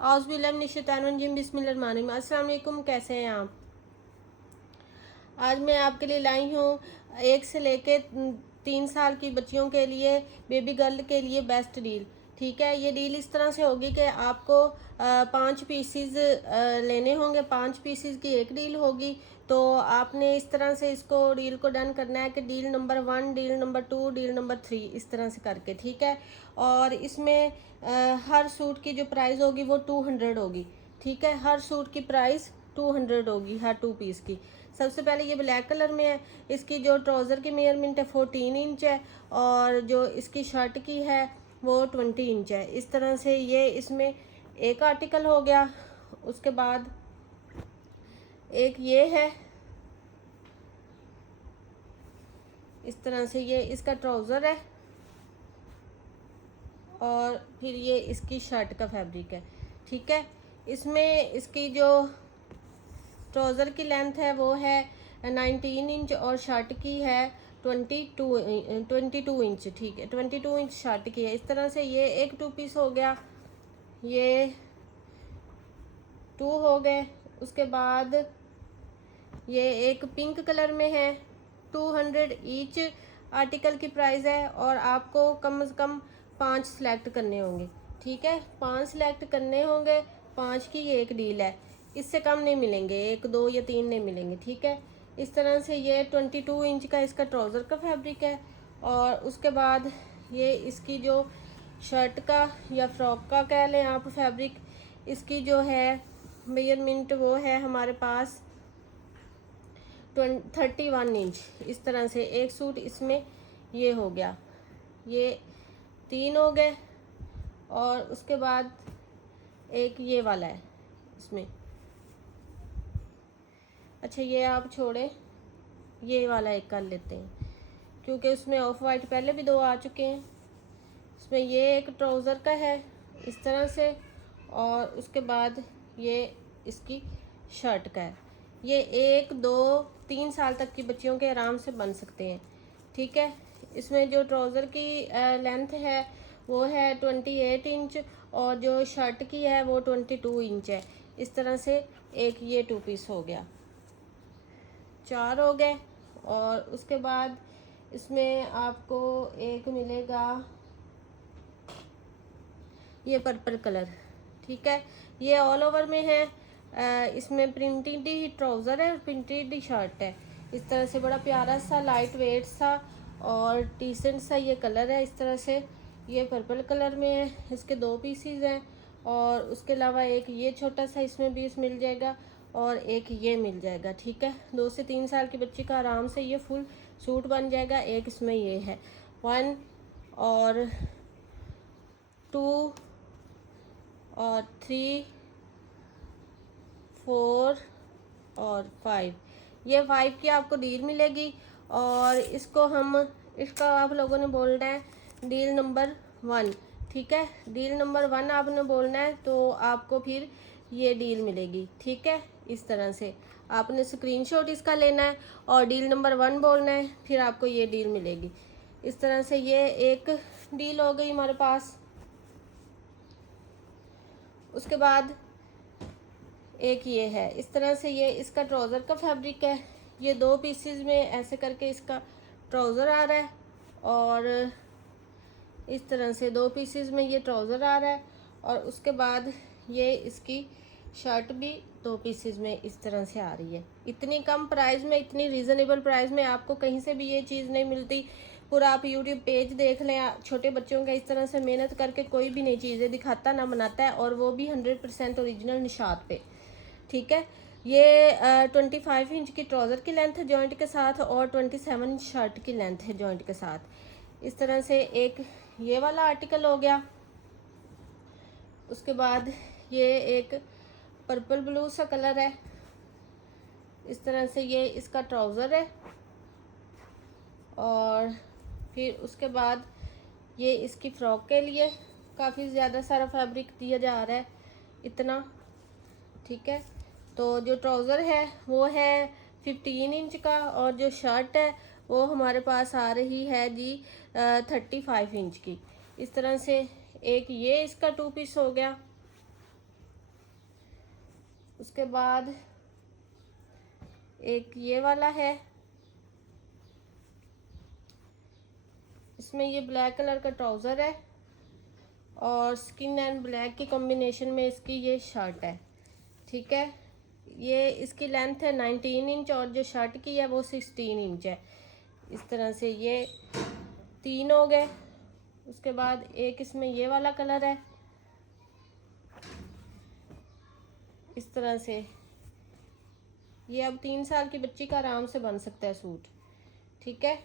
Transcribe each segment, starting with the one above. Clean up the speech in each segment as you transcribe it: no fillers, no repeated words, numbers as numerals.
औज़ुबिल्लाहिमिनश्शैतानिर्रजीम बिस्मिल्लाहिर्रहमानिर्रहीम। अस्सलाम वालेकुम, कैसे हैं आप। आज मैं आपके लिए लाई हूँ 1 से लेके 3 साल की बच्चियों के लिए, बेबी गर्ल के लिए बेस्ट डील। ठीक है, ये डील इस तरह से होगी कि आपको 5 पीसीज लेने होंगे। 5 पीसीज की एक डील होगी। तो आपने इस तरह से इसको डील को डन करना है कि deal number 1, deal number 2, deal number 3, इस तरह से करके। ठीक है, और इसमें हर सूट की जो प्राइस होगी वो 200 होगी। ठीक है, हर सूट की प्राइस 200 होगी, हर 2 पीस की। सबसे पहले ये ब्लैक कलर में है। इसकी जो ट्राउज़र की मेजरमेंट है 14 इंच है, और जो इसकी शर्ट की है वो 20 इंच है। इस तरह से ये इसमें एक आर्टिकल हो गया। उसके बाद एक ये है, इस तरह से ये इसका ट्राउज़र है, और फिर ये इसकी शर्ट का फैब्रिक है। ठीक है, इसमें इसकी जो ट्राउज़र की लेंथ है वो है 19 इंच, और शर्ट की है 22 इंच। ठीक है, 22 इंच शर्ट की है। इस तरह से ये एक 2 पीस हो गया, ये 2 हो गए। उसके बाद ये एक पिंक कलर में है, 200 ईच आर्टिकल की प्राइस है, और आपको कम से कम 5 सेलेक्ट करने होंगे। ठीक है, 5 सेलेक्ट करने होंगे। 5 की ये एक डील है, इससे कम नहीं मिलेंगे, 1, 2 या 3 नहीं मिलेंगे। ठीक है, इस तरह से ये 22 इंच का इसका ट्राउज़र का फैब्रिक है। और उसके बाद ये इसकी जो शर्ट का या फ्रॉक का कह लें आप फैब्रिक, इसकी जो है मेजरमेंट वो है हमारे पास 31 इंच। इस तरह से एक सूट इसमें ये हो गया, ये 3 हो गए। और उसके बाद एक ये वाला है इसमें। अच्छा, ये आप छोड़े, ये वाला एक कर लेते हैं, क्योंकि उसमें ऑफ वाइट पहले भी 2 आ चुके हैं। इसमें ये एक ट्राउज़र का है इस तरह से, और उसके बाद ये इसकी शर्ट का है। ये 1, 2, 3 साल तक की बच्चियों के आराम से बन सकते हैं। ठीक है, इसमें जो ट्राउज़र की लेंथ है वो है 28 इंच, और जो शर्ट की है वो 22 इंच है। इस तरह से एक ये 2 पीस हो गया, 4 हो गए। और उसके बाद इसमें आपको एक मिलेगा ये पर्पल कलर। ठीक है, ये ऑल ओवर में है। इसमें प्रिंटेड ही ट्राउज़र है और प्रिंटेड ही शर्ट है। इस तरह से बड़ा प्यारा सा लाइट वेट सा और डिसेंट सा ये कलर है। इस तरह से ये पर्पल कलर में है। इसके 2 पीसीज हैं, और उसके अलावा एक ये छोटा सा इसमें पीस मिल जाएगा, और एक ये मिल जाएगा। ठीक है, 2 से 3 साल की बच्ची का आराम से ये फुल सूट बन जाएगा। एक इसमें ये है 1 और 2 और 3, 4 और 5। ये 5 की आपको डील मिलेगी, और इसका आप लोगों ने बोलना है डील नंबर 1। ठीक है, डील नंबर 1 आपने बोलना है, तो आपको फिर ये डील मिलेगी। ठीक है, इस तरह से आपने स्क्रीनशॉट इसका लेना है और डील नंबर 1 बोलना है, फिर आपको ये डील मिलेगी। इस तरह से ये एक डील हो गई हमारे पास। उसके बाद एक ये है, इस तरह से ये इसका ट्राउज़र का फैब्रिक है। ये 2 पीसेस में ऐसे करके इसका ट्राउज़र आ रहा है, और इस तरह से 2 पीसेस में ये ट्राउज़र आ रहा है। और उसके बाद ये इसकी शर्ट भी 2 पीसेस में इस तरह से आ रही है। इतनी कम प्राइस में, इतनी रीज़नेबल प्राइस में आपको कहीं से भी ये चीज़ नहीं मिलती। पूरा आप यूट्यूब पेज देख लें, छोटे बच्चों का इस तरह से मेहनत करके कोई भी नई चीज़ें दिखाता ना बनाता है, और वो भी 100% ओरिजिनल निशात पे। ठीक है, ये 25 इंच की ट्राउज़र की लेंथ है जॉइंट के साथ, और 27 इंच शर्ट की लेंथ है जॉइंट के साथ। इस तरह से एक ये वाला आर्टिकल हो गया। उसके बाद ये एक पर्पल ब्लू सा कलर है। इस तरह से ये इसका ट्राउज़र है, और फिर उसके बाद ये इसकी फ़्रॉक के लिए काफ़ी ज़्यादा सारा फैब्रिक दिया जा रहा है, इतना। ठीक है, तो जो ट्राउज़र है वो है 15 इंच का, और जो शर्ट है वो हमारे पास आ रही है जी 35 इंच की। इस तरह से एक ये इसका 2 पीस हो गया। उसके बाद एक ये वाला है, इसमें ये ब्लैक कलर का ट्राउज़र है और स्किन एंड ब्लैक की कॉम्बिनेशन में इसकी ये शर्ट है। ठीक है, ये इसकी लेंथ है 19 इंच और जो शर्ट की है वो 16 इंच है। इस तरह से ये 3 हो गए। उसके बाद एक इसमें ये वाला कलर है, इस तरह से ये अब 3 साल की बच्ची का आराम से बन सकता है सूट। ठीक है,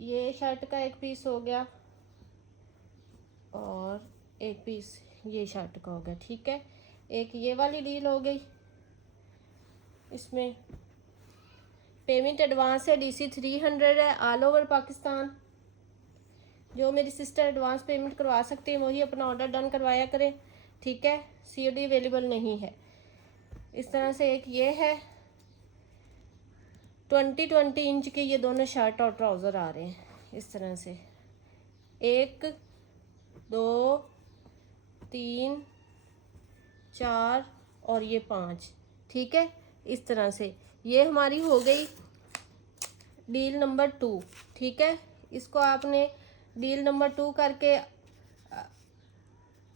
ये शर्ट का एक पीस हो गया और एक पीस ये शर्ट का हो गया। ठीक है, एक ये वाली डील हो गई। इसमें पेमेंट एडवांस है, DC 300 है, ऑल ओवर पाकिस्तान। जो मेरी सिस्टर एडवांस पेमेंट करवा सकती है वही अपना ऑर्डर डन करवाया करें। ठीक है, COD अवेलेबल नहीं है। इस तरह से एक ये है 20 इंच के, ये दोनों शर्ट और ट्राउज़र आ रहे हैं। इस तरह से 1 2 3 4 और ये 5। ठीक है, इस तरह से ये हमारी हो गई डील नंबर 2। ठीक है, इसको आपने डील नंबर 2 करके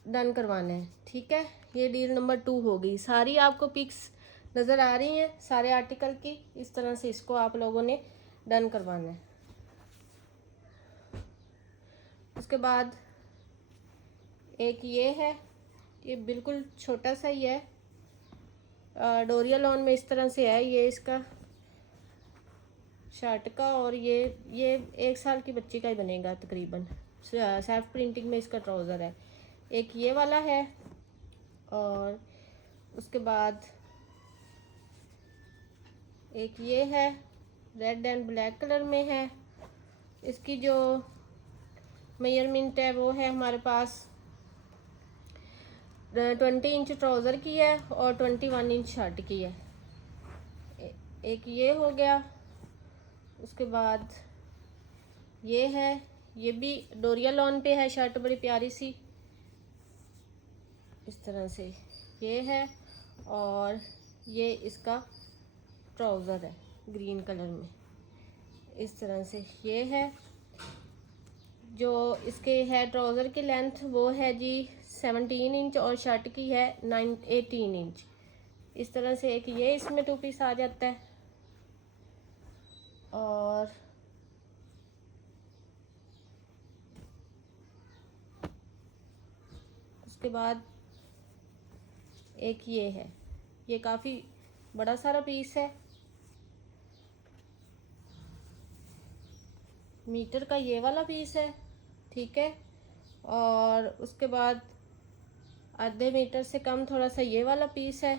डन करवाना है। ठीक है, ये डील नंबर 2 हो गई। सारी आपको पिक्स नज़र आ रही हैं सारे आर्टिकल की। इस तरह से इसको आप लोगों ने डन करवाना है। उसके बाद एक ये है, ये बिल्कुल छोटा सा ही है, डोरिया लॉन में इस तरह से है। ये इसका शर्ट का और ये 1 साल की बच्ची का ही बनेगा तकरीबन। सेल्फ प्रिंटिंग में इसका ट्राउज़र है। एक ये वाला है और उसके बाद एक ये है, रेड एंड ब्लैक कलर में है। इसकी जो मेजरमेंट है वो है हमारे पास 20 इंच ट्राउज़र की है और 21 इंच शर्ट की है। एक ये हो गया। उसके बाद ये है, ये भी डोरिया लॉन पे है, शर्ट बड़ी प्यारी सी। इस तरह से ये है और ये इसका ट्राउज़र है ग्रीन कलर में। इस तरह से ये है। जो इसके है ट्राउज़र की लेंथ वो है जी 17 इंच और शर्ट की है 18 इंच। इस तरह से एक ये इसमें 2 पीस आ जाता है। और उसके बाद एक ये है, ये काफ़ी बड़ा सारा पीस है, मीटर का ये वाला पीस है। ठीक है, और उसके बाद आधे मीटर से कम थोड़ा सा ये वाला पीस है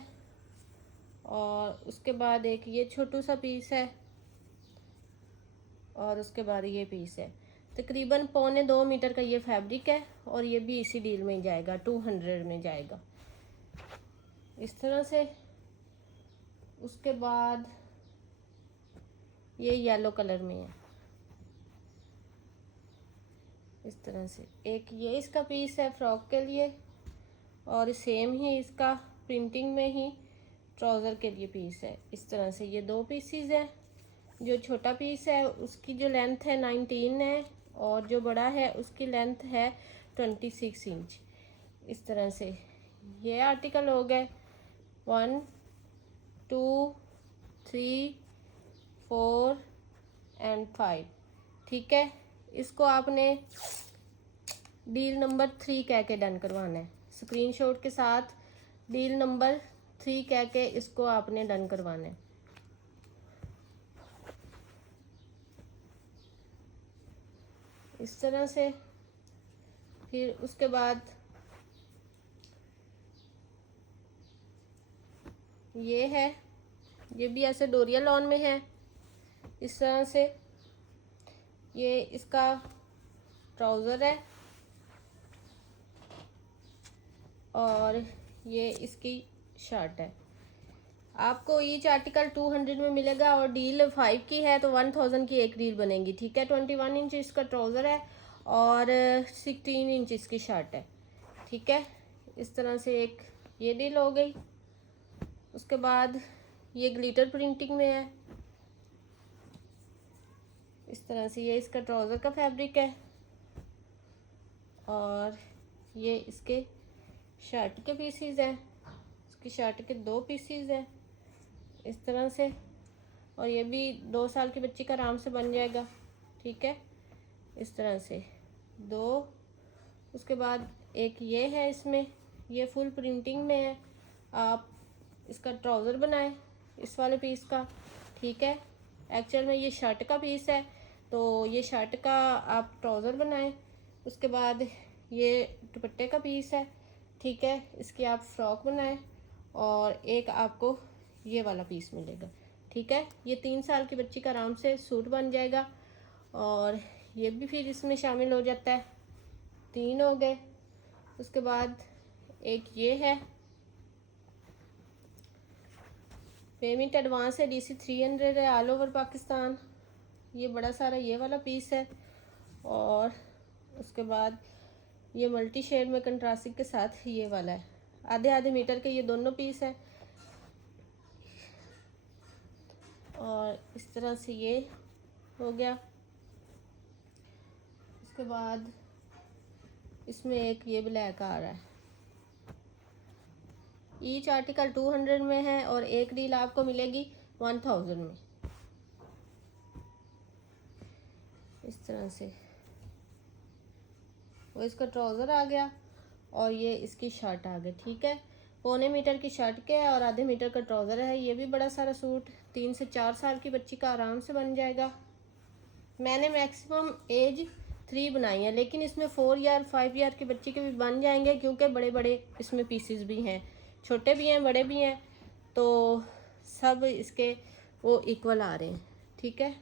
और उसके बाद एक ये छोटू सा पीस है और उसके बाद ये पीस है। तकरीबन 1.25 मीटर का ये फैब्रिक है और ये भी इसी डील में जाएगा, 200 में जाएगा। इस तरह से उसके बाद ये येलो कलर में है। इस तरह से एक ये इसका पीस है फ्रॉक के लिए और सेम ही इसका प्रिंटिंग में ही ट्राउज़र के लिए पीस है। इस तरह से ये 2 पीसीज हैं। जो छोटा पीस है उसकी जो लेंथ है 19 है और जो बड़ा है उसकी लेंथ है 26 इंच। इस तरह से ये आर्टिकल हो गए 1 2 3 4 एंड 5। ठीक है, इसको आपने डील नंबर 3 कह के डन करवाना है। स्क्रीनशॉट के साथ डील नंबर 3 कह के इसको आपने डन करवाना है। इस तरह से फिर उसके बाद ये है, ये भी ऐसे डोरिया लॉन में है। इस तरह से ये इसका ट्राउज़र है और ये इसकी शर्ट है। आपको ईच आर्टिकल 200 में मिलेगा और डील 5 की है तो 1000 की एक डील बनेगी। ठीक है, 21 इंच इसका ट्राउज़र है और 16 इंच इसकी शर्ट है। ठीक है, इस तरह से एक ये डील हो गई। उसके बाद ये ग्लिटर प्रिंटिंग में है इस तरह से। ये इसका ट्राउज़र का फैब्रिक है और ये इसके शर्ट के पीसीज हैं। इसकी शर्ट के 2 पीसीज हैं इस तरह से। और ये भी 2 साल की बच्ची का आराम से बन जाएगा, ठीक है, इस तरह से 2। उसके बाद एक ये है, इसमें ये फुल प्रिंटिंग में है। आप इसका ट्राउज़र बनाएं इस वाले पीस का, ठीक है। एक्चुअल में ये शर्ट का पीस है, तो ये शर्ट का आप ट्राउज़र बनाएं। उसके बाद ये दुपट्टे का पीस है, ठीक है, इसकी आप फ्रॉक बनाएं और एक आपको ये वाला पीस मिलेगा, ठीक है। ये 3 साल की बच्ची का आराम से सूट बन जाएगा और ये भी फिर इसमें शामिल हो जाता है। 3 हो गए। उसके बाद एक ये है, पेमेंट एडवांस है, DC 300 है, ऑल ओवर पाकिस्तान। ये बड़ा सारा ये वाला पीस है। और उसके बाद ये मल्टी शेड में कंट्रास्टिंग के साथ ये वाला है। आधे आधे मीटर के ये दोनों पीस है। और इस तरह से ये हो गया। उसके बाद इसमें एक ये ब्लैक आ रहा है। ईच आर्टिकल 200 में है और एक डील आपको मिलेगी 1000 में, इस तरह से। वो इसका ट्राउज़र आ गया और ये इसकी शर्ट आ गई, ठीक है। 1.25 मीटर की शर्ट के है और आधे मीटर का ट्राउज़र है। ये भी बड़ा सारा सूट 3 से 4 साल की बच्ची का आराम से बन जाएगा। मैंने मैक्सिमम एज 3 बनाई है, लेकिन इसमें 4 ईयर 5 ईयर की बच्ची के भी बन जाएंगे, क्योंकि बड़े बड़े इसमें पीसेस भी हैं, छोटे भी हैं बड़े भी हैं, तो सब इसके वो इक्वल आ रहे हैं, ठीक है।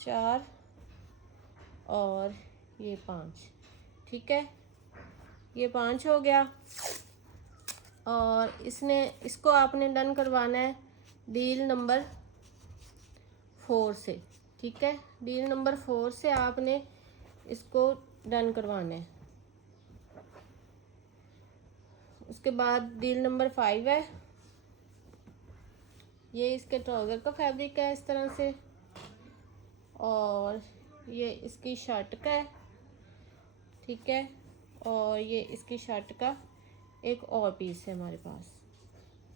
4 और ये 5, ठीक है, ये 5 हो गया। और इसको आपने डन करवाना है डील नंबर 4 से, ठीक है। डील नंबर 4 से आपने इसको डन करवाना है। उसके बाद डील नंबर 5 है। ये इसके ट्राउज़र का फैब्रिक है इस तरह से और ये इसकी शर्ट का है, ठीक है। और ये इसकी शर्ट का एक और पीस है हमारे पास।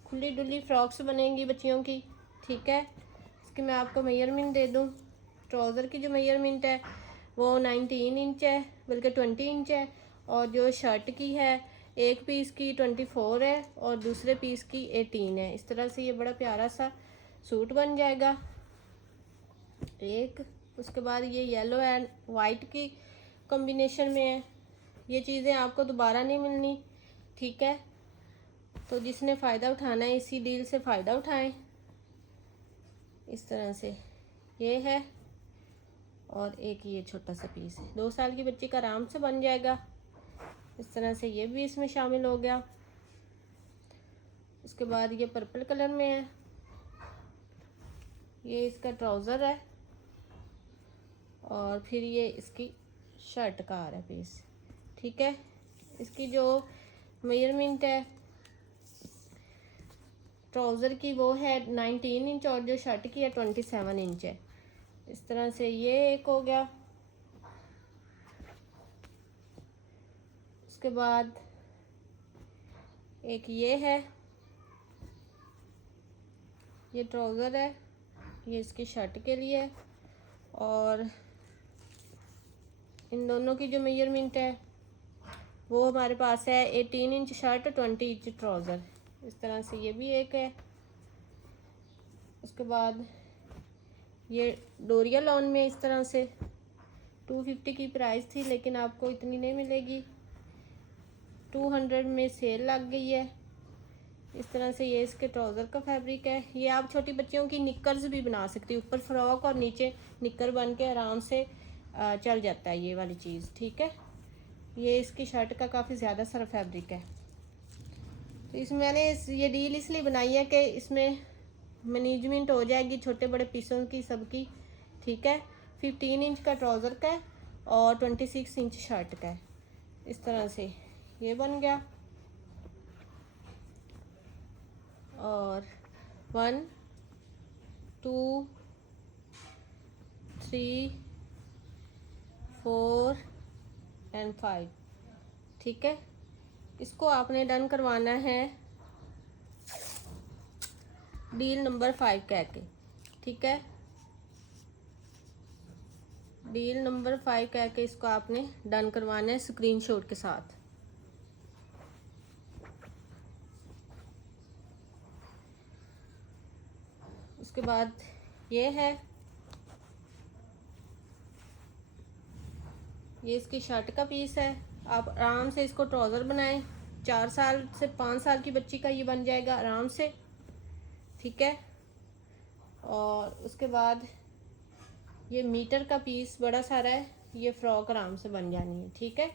खुली डुली फ्रॉक्स बनेंगी बच्चियों की, ठीक है। इसकी मैं आपको मेजरमेंट दे दूँ। ट्राउज़र की जो मेजरमेंट है वो 19 इंच है, बल्कि 20 इंच है। और जो शर्ट की है एक पीस की 24 है और दूसरे पीस की 18 है। इस तरह से ये बड़ा प्यारा सा सूट बन जाएगा एक। उसके बाद ये येलो एंड वाइट की कॉम्बिनेशन में है। ये चीज़ें आपको दोबारा नहीं मिलनी, ठीक है। तो जिसने फ़ायदा उठाना है इसी डील से फ़ायदा उठाएं। इस तरह से ये है और एक ये छोटा सा पीस है। 2 साल की बच्ची का आराम से बन जाएगा। इस तरह से ये भी इसमें शामिल हो गया। उसके बाद ये पर्पल कलर में है। ये इसका ट्राउज़र है और फिर ये इसकी शर्ट का आ रहा है पीस, ठीक है। इसकी जो मेजरमेंट है ट्राउज़र की वो है 19 इंच और जो शर्ट की है 27 इंच है। इस तरह से ये एक हो गया। उसके बाद एक ये है, ये ट्राउज़र है, ये इसकी शर्ट के लिए। और इन दोनों की जो मेजरमेंट है वो हमारे पास है 18 इंच शर्ट 20 इंच ट्राउज़र। इस तरह से ये भी एक है। उसके बाद ये डोरिया लॉन में इस तरह से 250 की प्राइस थी, लेकिन आपको इतनी नहीं मिलेगी, 200 में सेल लग गई है। इस तरह से ये इसके ट्राउज़र का फैब्रिक है। ये आप छोटी बच्चियों की निक्कर्स भी बना सकती है, ऊपर फ्रॉक और नीचे निक्कर बन के आराम से चल जाता है ये वाली चीज़, ठीक है। ये इसकी शर्ट का काफ़ी ज़्यादा सारा फैब्रिक है। तो इसमें मैंने ये डील इसलिए बनाई है कि इसमें मैनेजमेंट हो जाएगी छोटे बड़े पीसों की सबकी, ठीक है। 15 इंच का ट्राउज़र का है और 26 इंच शर्ट का है। इस तरह से ये बन गया। और 1 2 3 4 एंड 5। ठीक है, इसको आपने डन करवाना है डील नंबर 5 कह के। ठीक है, डील नंबर 5 कह के इसको आपने डन करवाना है स्क्रीनशॉट के साथ। उसके बाद ये है, ये इसकी शर्ट का पीस है। आप आराम से इसको ट्राउज़र बनाएं। 4 साल से 5 साल की बच्ची का ये बन जाएगा आराम से। ठीक है, और उसके बाद ये मीटर का पीस बड़ा सारा है, ये फ्रॉक आराम से बन जानी है। ठीक है,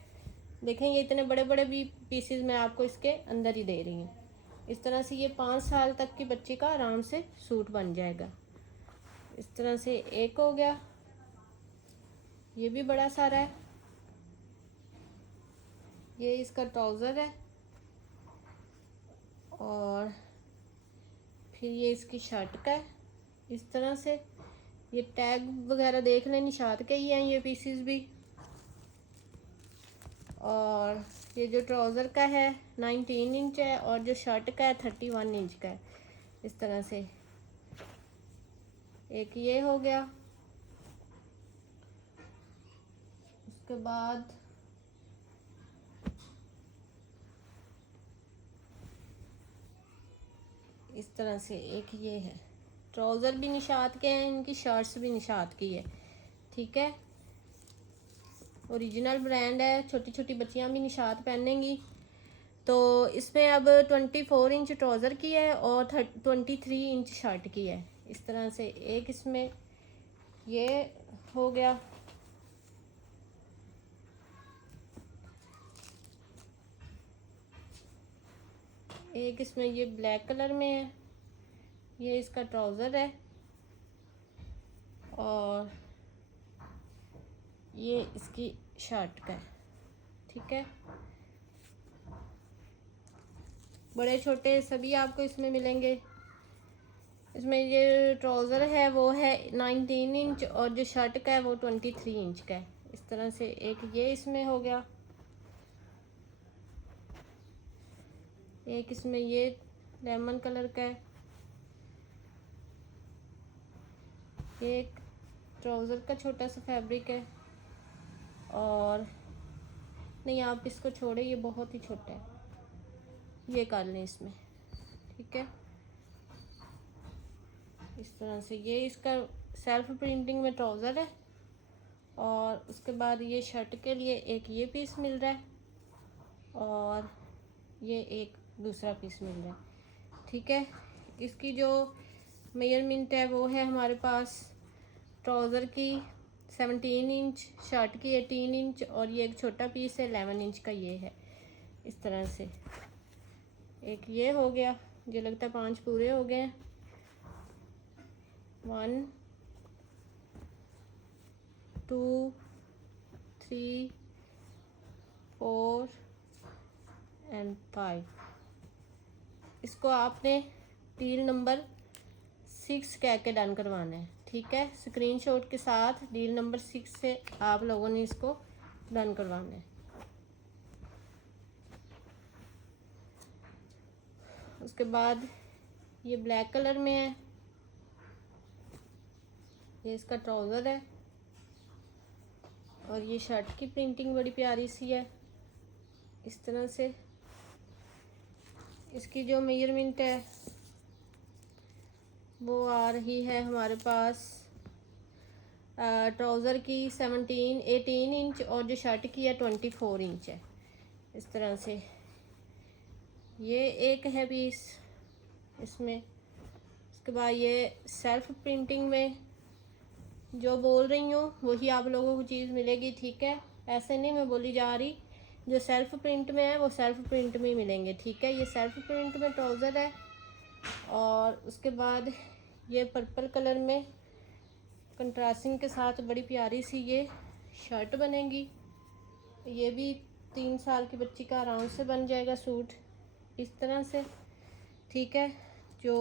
देखें ये इतने बड़े बड़े भी पीसेस मैं आपको इसके अंदर ही दे रही हूँ। इस तरह से ये 5 साल तक की बच्ची का आराम से सूट बन जाएगा। इस तरह से एक हो गया, ये भी बड़ा सारा है। ये इसका ट्राउज़र है और फिर ये इसकी शर्ट का है। इस तरह से ये टैग वगैरह देख लें, निशात के ही हैं ये पीसेस भी। और ये जो ट्राउज़र का है 19 इंच है और जो शर्ट का है 31 इंच का है। इस तरह से एक ये हो गया। उसके बाद इस तरह से एक ये है, ट्राउज़र भी निशात के हैं, इनकी शर्ट्स भी निशात की है। ठीक है, ओरिजिनल ब्रांड है, छोटी छोटी बच्चियां भी निशात पहनेंगी। तो इसमें अब 24 इंच ट्राउज़र की है और 23 इंच शर्ट की है। इस तरह से एक इसमें ये हो गया। एक इसमें ये ब्लैक कलर में है, ये इसका ट्राउज़र है और ये इसकी शर्ट का है। ठीक है, बड़े छोटे सभी आपको इसमें मिलेंगे। इसमें ये ट्राउज़र है वो है 19 इंच और जो शर्ट का है वो 23 इंच का है। इस तरह से एक ये इसमें हो गया। एक इसमें ये लेमन कलर का है। एक ट्राउज़र का छोटा सा फैब्रिक है और नहीं आप इसको छोड़े, ये बहुत ही छोटा है, ये कर लें इसमें। ठीक है, इस तरह से ये इसका सेल्फ प्रिंटिंग में ट्राउज़र है और उसके बाद ये शर्ट के लिए एक ये पीस मिल रहा है और ये एक दूसरा पीस मिल रहा है। ठीक है, इसकी जो मेजरमेंट है वो है हमारे पास ट्राउज़र की 17 इंच, शर्ट की 18 इंच और ये एक छोटा पीस है 11 इंच का ये है। इस तरह से एक ये हो गया, मुझे लगता है 5 पूरे हो गए हैं। 1 2 3 4 एंड 5। इसको आपने डील नंबर 6 कह के डन करवाना है। ठीक है, स्क्रीनशॉट के साथ डील नंबर 6 से आप लोगों ने इसको डन करवाना है। उसके बाद ये ब्लैक कलर में है, ये इसका ट्राउज़र है और ये शर्ट की प्रिंटिंग बड़ी प्यारी सी है। इस तरह से इसकी जो मेजरमेंट है वो आ रही है हमारे पास ट्राउज़र की 18 इंच और जो शर्ट की है 24 इंच है। इस तरह से ये एक है पीस इसमें। उसके बाद ये सेल्फ प्रिंटिंग में जो बोल रही हूँ वही आप लोगों को चीज़ मिलेगी। ठीक है, ऐसे नहीं मैं बोली जा रही, जो सेल्फ प्रिंट में है वो सेल्फ प्रिंट में ही मिलेंगे। ठीक है, ये सेल्फ प्रिंट में ट्राउज़र है और उसके बाद ये पर्पल कलर में कंट्रास्टिंग के साथ बड़ी प्यारी सी ये शर्ट बनेगी। ये भी 3 साल की बच्ची का आराम से बन जाएगा सूट इस तरह से। ठीक है, जो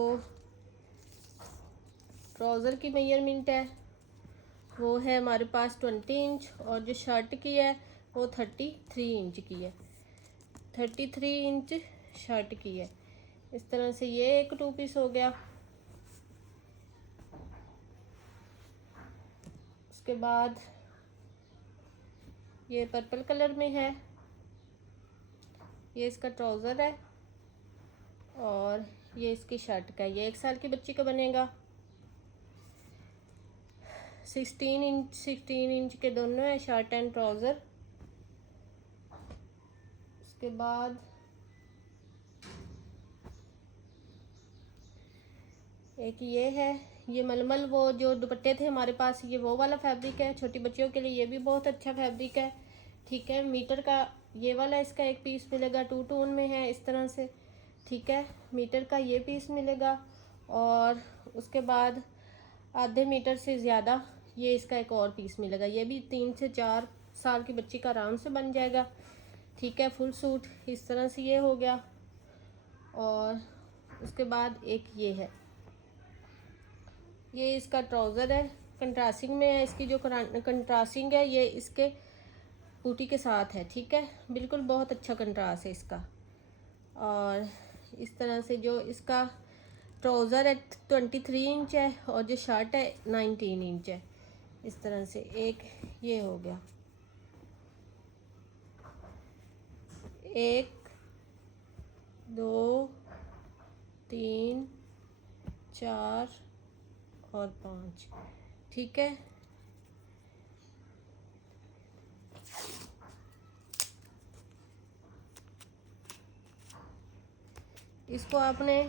ट्राउज़र की मेजरमेंट है वो है हमारे पास 20 इंच, और जो शर्ट की है वो 33 इंच की है। 33 इंच शर्ट की है। इस तरह से ये एक 2 पीस हो गया। उसके बाद ये पर्पल कलर में है, ये इसका ट्राउज़र है और ये इसकी शर्ट का। ये 1 साल की बच्ची का बनेगा। 16 इंच के दोनों है, शर्ट एंड ट्राउज़र। उसके बाद एक ये है, ये मलमल वो जो दुपट्टे थे हमारे पास, ये वो वाला फैब्रिक है। छोटी बच्चियों के लिए ये भी बहुत अच्छा फैब्रिक है। ठीक है, मीटर का ये वाला इसका एक पीस मिलेगा, 2 टोन में है इस तरह से। ठीक है, मीटर का ये पीस मिलेगा, और उसके बाद आधे मीटर से ज़्यादा ये इसका एक और पीस मिलेगा। ये भी 3 से 4 साल की बच्ची का आराम से बन जाएगा। ठीक है, फुल सूट इस तरह से ये हो गया। और उसके बाद एक ये है, ये इसका ट्राउज़र है, कंट्रास्टिंग में है। इसकी जो कंट्रास्टिंग है ये इसके बूटी के साथ है। ठीक है, बिल्कुल बहुत अच्छा कंट्रास्ट है इसका। और इस तरह से जो इसका ट्राउज़र है 23 इंच है, और जो शर्ट है 19 इंच है। इस तरह से एक ये हो गया। 1 2 3 4 और 5। ठीक है, इसको आपने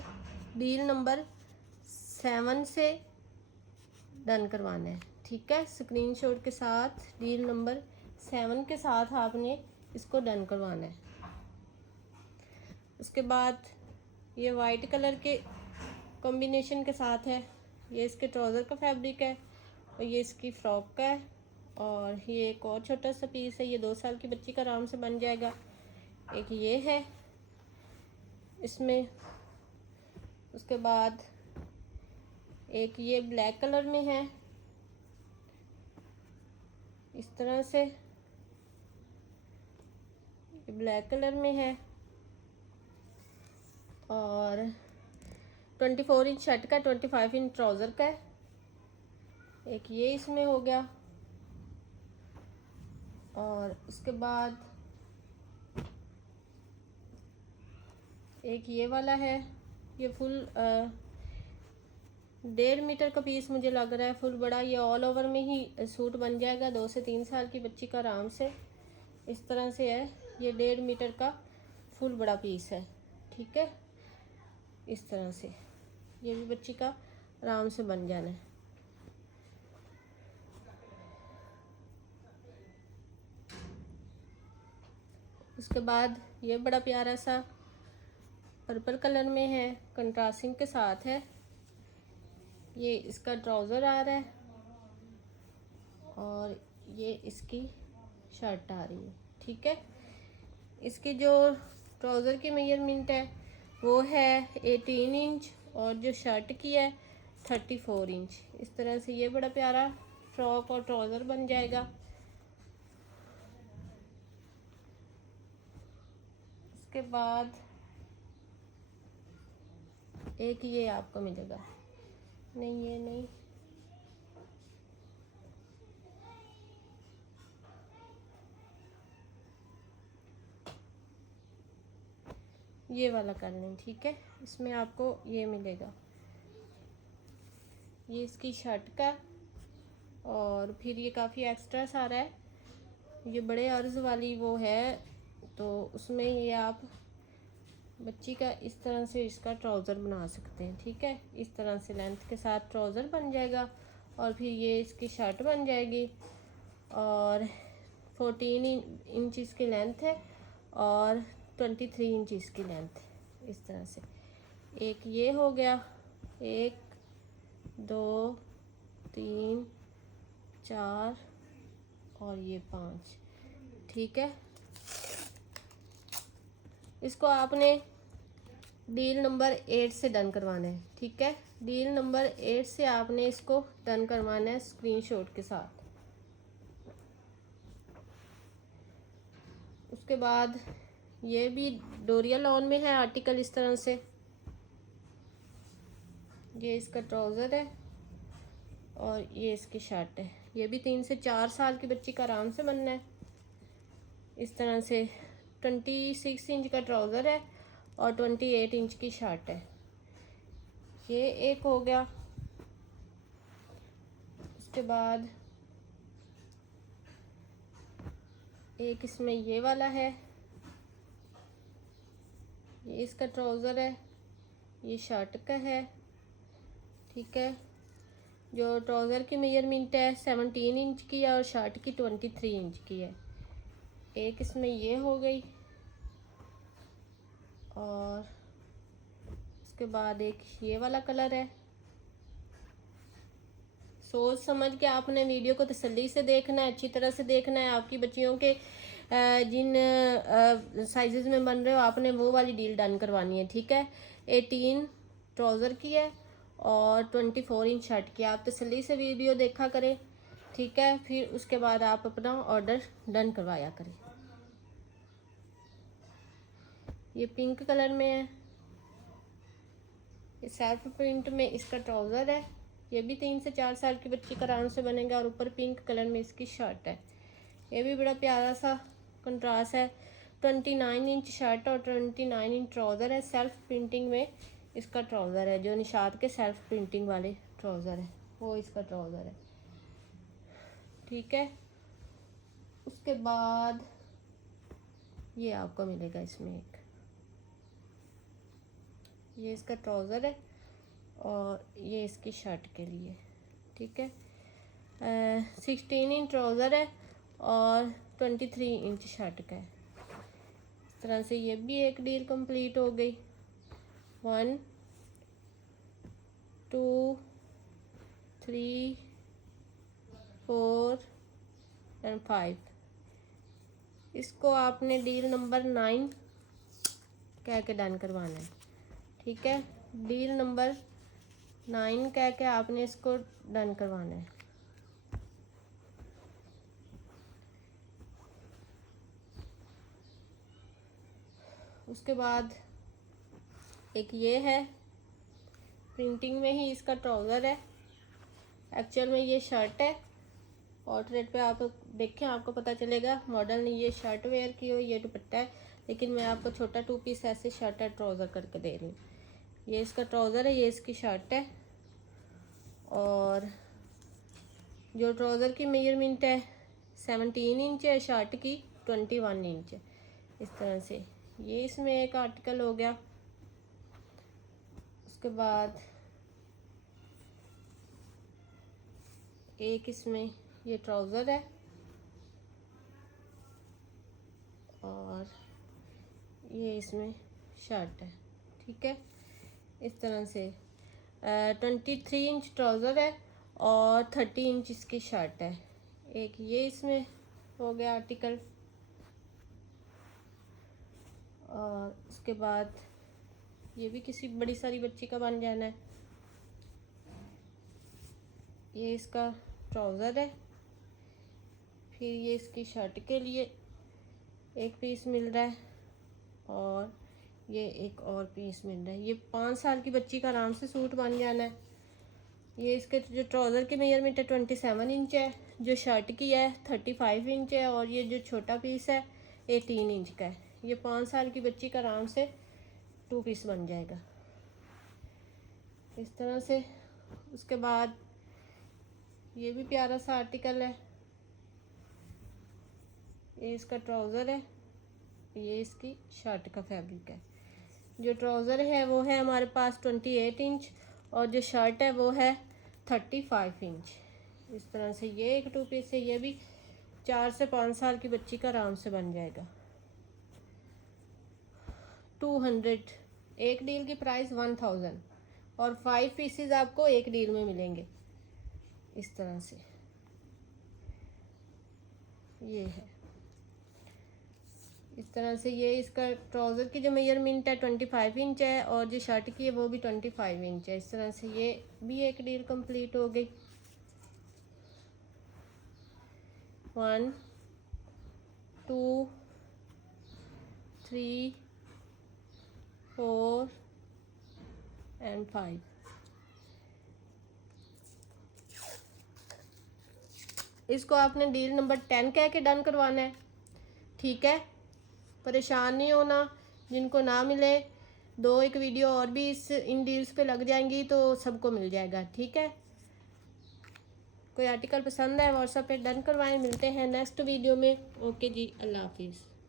डील नंबर 7 से डन करवाना है। ठीक है, स्क्रीनशॉट के साथ डील नंबर 7 के साथ आपने इसको डन करवाना है। उसके बाद ये वाइट कलर के कॉम्बिनेशन के साथ है। ये इसके ट्राउज़र का फैब्रिक है, और ये इसकी फ्रॉक का है। और ये एक और छोटा सा पीस है, ये 2 साल की बच्ची का आराम से बन जाएगा। एक ये है इसमें। उसके बाद एक ये ब्लैक कलर में है इस तरह से, ये ब्लैक कलर में है। और 24 इंच शर्ट का, 25 इंच ट्राउज़र का है। एक ये इसमें हो गया। और उसके बाद एक ये वाला है, ये फुल 1.5 मीटर का पीस मुझे लग रहा है, फुल बड़ा। ये ऑल ओवर में ही सूट बन जाएगा 2 से 3 साल की बच्ची का आराम से। इस तरह से है, ये 1.5 मीटर का फुल बड़ा पीस है। ठीक है, इस तरह से ये भी बच्ची का आराम से बन जाना है। उसके बाद ये बड़ा प्यारा सा पर्पल कलर में है, कंट्रास्टिंग के साथ है। ये इसका ट्राउज़र आ रहा है, और ये इसकी शर्ट आ रही है। ठीक है, इसकी जो ट्राउज़र की मेजरमेंट है वो है 18 इंच, और जो शर्ट की है 34 इंच। इस तरह से ये बड़ा प्यारा फ्रॉक और ट्राउज़र बन जाएगा। उसके बाद एक ये आपको मिलेगा, नहीं ये नहीं, ये वाला कर लें। ठीक है, इसमें आपको ये मिलेगा, ये इसकी शर्ट का। और फिर ये काफ़ी एक्स्ट्रा सारा है, ये बड़े अर्ज वाली वो है, तो उसमें ये आप बच्ची का इस तरह से इसका ट्राउज़र बना सकते हैं। ठीक है, इस तरह से लेंथ के साथ ट्राउज़र बन जाएगा, और फिर ये इसकी शर्ट बन जाएगी। और 14 इंच इसकी लेंथ है, और 23 इंच इसकी लेंथ है। इस तरह से एक ये हो गया, 1 2 3 4 और ये 5। ठीक है, इसको आपने डील नंबर 8 से डन करवाना है, ठीक है। डील नंबर 8 से आपने इसको डन करवाना है स्क्रीनशॉट के साथ। उसके बाद ये भी डोरिया लॉन में है आर्टिकल इस तरह से। ये इसका ट्राउज़र है और ये इसकी शर्ट है। ये भी 3 से 4 साल की बच्ची का आराम से बनना है। इस तरह से 26 इंच का ट्राउज़र है और 28 इंच की शर्ट है। ये एक हो गया। उसके बाद एक इसमें ये वाला है, ये इसका ट्राउज़र है, ये शर्ट का है, ठीक है। जो ट्राउज़र की मेजरमेंट है 17 इंच की है और शर्ट की 23 इंच की है। एक इसमें ये हो गई और उसके बाद एक ये वाला कलर है। सोच समझ के आपने वीडियो को तसल्ली से देखना है, अच्छी तरह से देखना है। आपकी बच्चियों के जिन साइजेस में बन रहे हो आपने वो वाली डील डन करवानी है, ठीक है। 18 ट्राउज़र की है और 24 इंच शर्ट की। आप तसल्ली से वीडियो देखा करें, ठीक है। फिर उसके बाद आप अपना ऑर्डर डन करवाया करें। ये पिंक कलर में है, ये सेल्फ प्रिंट में इसका ट्राउज़र है। ये भी 3 से 4 साल की बच्ची का आराम से बनेगा और ऊपर पिंक कलर में इसकी शर्ट है। ये भी बड़ा प्यारा सा कंट्रास्ट है। 29 इंच शर्ट और 29 इंच ट्राउज़र है। सेल्फ प्रिंटिंग में इसका ट्राउज़र है, जो निशात के सेल्फ प्रिंटिंग वाले ट्राउज़र है वो इसका ट्राउज़र है, ठीक है। उसके बाद ये आपको मिलेगा इसमें एक, ये इसका ट्राउज़र है और ये इसकी शर्ट के लिए, ठीक है। 16 इंच ट्राउज़र है और 23 इंच शर्ट का है। इस तरह से ये भी एक डील कंप्लीट हो गई। 1 2 3 4 एंड 5। इसको आपने डील नंबर 9 कह के डन करवाना है, ठीक है। डील नंबर 9 कह के आपने इसको डन करवाना है। उसके बाद एक ये है, प्रिंटिंग में ही इसका ट्राउज़र है, एक्चुअल में ये शर्ट है। पोर्ट्रेट पे आप देखें आपको पता चलेगा मॉडल ने ये शर्ट वेयर की हो, ये दुपट्टा है, लेकिन मैं आपको छोटा 2 पीस ऐसे शर्ट है ट्राउज़र करके दे रही हूँ। ये इसका ट्राउज़र है, ये इसकी शर्ट है और जो ट्राउज़र की मेजरमेंट है 17 इंच है, शर्ट की 21 इंच है। इस तरह से ये इसमें एक आर्टिकल हो गया। उसके बाद एक इसमें ये ट्राउज़र है और ये इसमें शर्ट है, ठीक है। इस तरह से 23 इंच ट्राउज़र है और 30 इंच इसकी शर्ट है। एक ये इसमें हो गया आर्टिकल और उसके बाद ये भी किसी बड़ी सारी बच्ची का बन जाना है। ये इसका ट्राउज़र है, फिर ये इसकी शर्ट के लिए एक पीस मिल रहा है और ये एक और पीस मिल रहा है। ये 5 साल की बच्ची का आराम से सूट बन जाना है। ये इसके जो ट्राउज़र की मेजरमेंट है 27 इंच है, जो शर्ट की है 35 इंच है और ये जो छोटा पीस है 18 इंच का है। ये 5 साल की बच्ची का आराम से 2 पीस बन जाएगा इस तरह से। उसके बाद ये भी प्यारा सा आर्टिकल है, ये इसका ट्राउज़र है, ये इसकी शर्ट का फैब्रिक है। जो ट्राउज़र है वो है हमारे पास 28 इंच और जो शर्ट है वो है 35 इंच। इस तरह से ये एक 2 पीस है, ये भी 4 से 5 साल की बच्ची का आराम से बन जाएगा। 200, एक डील की प्राइस 1000 और 5 पीसेस आपको एक डील में मिलेंगे इस तरह से। ये है, इस तरह से ये इसका ट्राउज़र की जो मेजरमेंट है 25 इंच है और जो शर्ट की है वो भी 25 इंच है। इस तरह से ये भी एक डील कंप्लीट हो गई। 1 2 3 4 and 5। इसको आपने डील नंबर 10 कह के डन करवाना है, ठीक है। परेशान नहीं होना, जिनको ना मिले 2-1 वीडियो और भी इन डील्स पे लग जाएंगी तो सबको मिल जाएगा, ठीक है। कोई आर्टिकल पसंद है व्हाट्सएप पे डन करवाएं। मिलते हैं नेक्स्ट वीडियो में। ओके जी, अल्लाह हाफिज़।